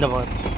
இந்த பக்கம்.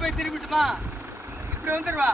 போய் திரும்பிட்டுமா இப்படி வந்துடுவா.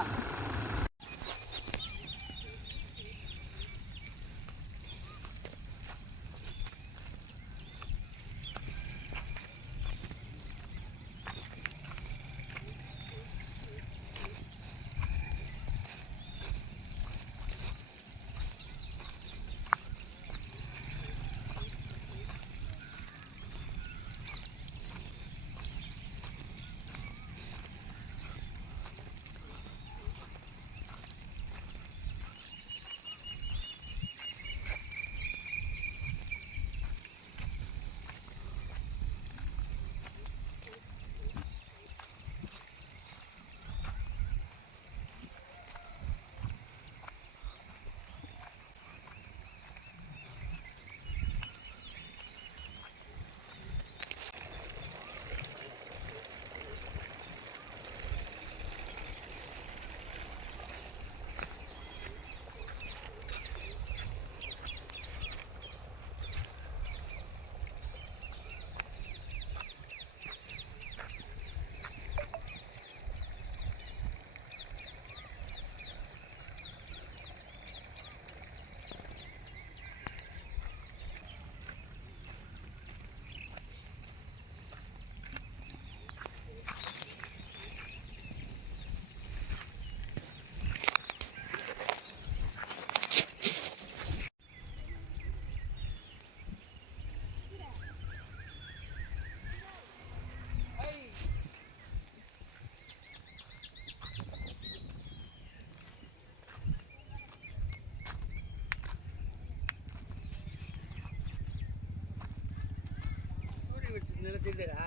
தெரியுதா?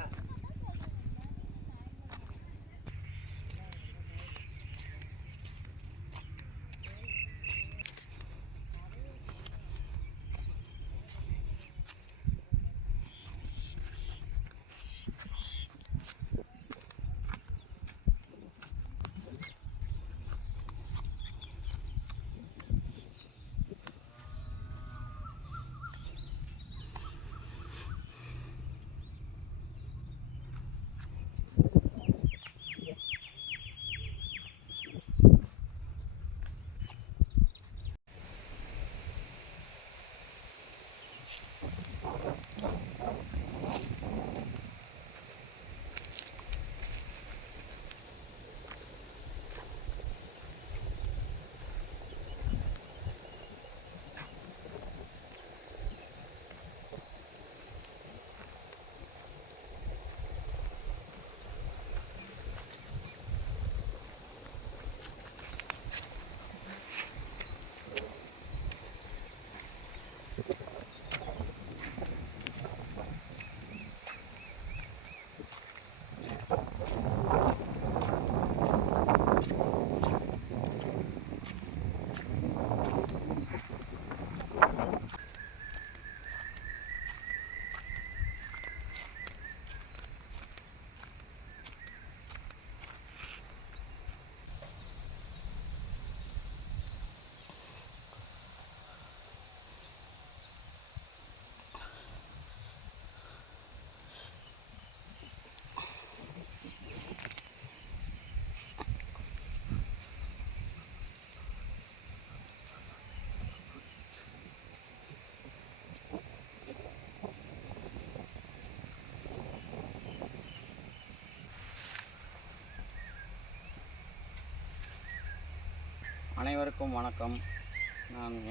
அனைவருக்கும் வணக்கம்.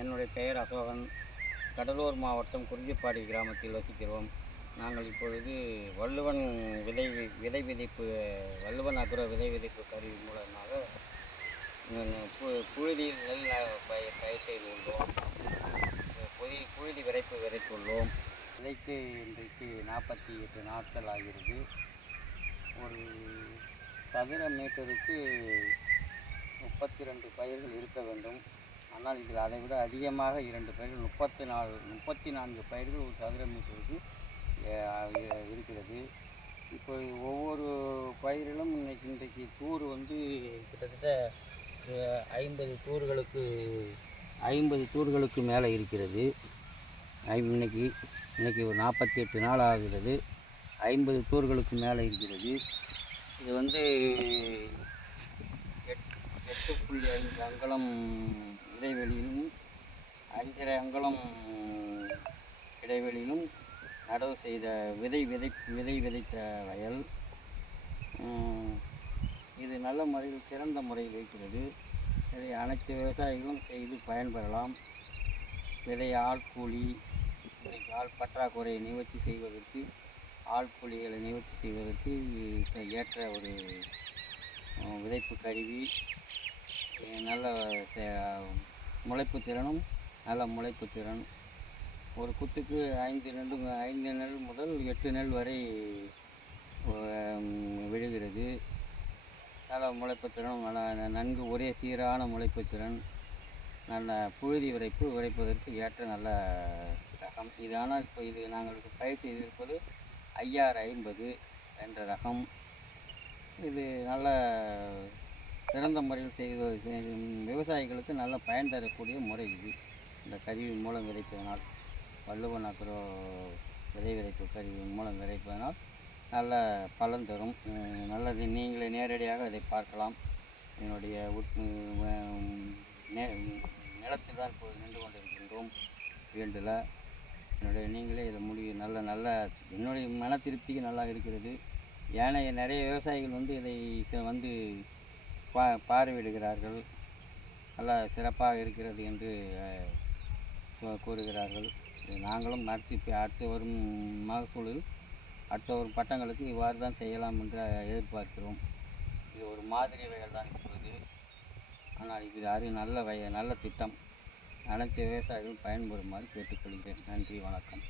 என்னுடைய பெயர் அசோகன். கடலூர் மாவட்டம் குறிஞ்சிப்பாடி கிராமத்தில் வசிக்கிறோம். நாங்கள் இப்பொழுது வள்ளுவன் விதை விதைப்பு வள்ளுவன் அக்ரோ விதை விதைப்பு கருவி மூலமாக புழுதியில் நெல் பயிர் செய்து உள்ளோம். புழுதி விதைத்துள்ளோம். விதைத்து இன்றைக்கு 48 நாட்கள் ஆகிறது. ஒரு சதுர மீட்டருக்கு 32 பயிர்கள் இருக்க வேண்டும். ஆனால் இதில் அதை விட அதிகமாக 2 பயிர்கள் 34 பயிர்கள் ஒரு சதுர மீட்டருக்கு இருக்கிறது. இப்போ ஒவ்வொரு பயிரிலும் இன்றைக்கு தூர் கிட்டத்தட்ட 50 தூர்களுக்கு மேலே இருக்கிறது. இன்னைக்கு ஒரு 48 நாள் ஆகிறது. 50 தூர்களுக்கு மேலே இருக்கிறது. இது 8.5 அங்குலம் இடைவெளியிலும் 5.5 அங்குலம் இடைவெளியிலும் நடவு செய்த விதை விதைத்த வயல். இது நல்ல முறையில் சிறந்த முறையில் இருக்கிறது. இதை அனைத்து விவசாயிகளும் செய்து பயன்பெறலாம். விதை ஆள்கூலி ஆள் பற்றாக்குறையை நிவர்த்தி செய்வதற்கு ஆள்கூலிகளை நிவர்த்தி செய்வதற்கு ஏற்ற ஒரு விதைப்பு கருவி. நல்ல முளைப்பு திறனும் நல்ல முளைப்பு திறன். ஒரு குத்துக்கு 5 நெல் முதல் 8 நெல் வரை விழுகிறது. நல்ல முளைப்பு திறன், நன்கு ஒரே சீரான முளைப்பு திறன், நல்ல புழுதி விதைப்பதற்கு ஏற்ற நல்ல ரகம் இது. ஆனால் இப்போ இது நாங்கள் பயிர் செய்திருப்பது IR50 என்ற ரகம். இது நல்ல சிறந்த முறையில் விவசாயிகளுக்கு நல்ல பயன் தரக்கூடிய முறை இது. இந்த கருவி மூலம் விதைப்பதனால், வள்ளுவன் அக்ரோ விதை விதைப்பு கருவி மூலம் விதைப்பதனால் நல்ல பலன் தரும். நல்லது. நீங்களே நேரடியாக இதை பார்க்கலாம். என்னுடைய நிலத்தில் தான் இப்போது நின்று கொண்டிருக்கின்றோம் ஃபீல்டில். நீங்களே இதை நல்ல என்னுடைய மன திருப்திக்கு நல்லா இருக்கிறது. ஏனைய நிறைய விவசாயிகள் இதை பார்வையிடுகிறார்கள். நல்லா சிறப்பாக இருக்கிறது என்று கூறுகிறார்கள். நாங்களும் அடுத்து வரும் மகசூலில் அடுத்த வரும் பட்டங்களுக்கு இவ்வாறு தான் செய்யலாம் என்று எதிர்பார்க்கிறோம். இது ஒரு மாதிரி வயல் தான் இப்பொழுது. ஆனால் இது நல்ல திட்டம். அனைத்து விவசாயிகளும் பயன்பெறுமாறு கேட்டுக்கொள்கிறேன். நன்றி, வணக்கம்.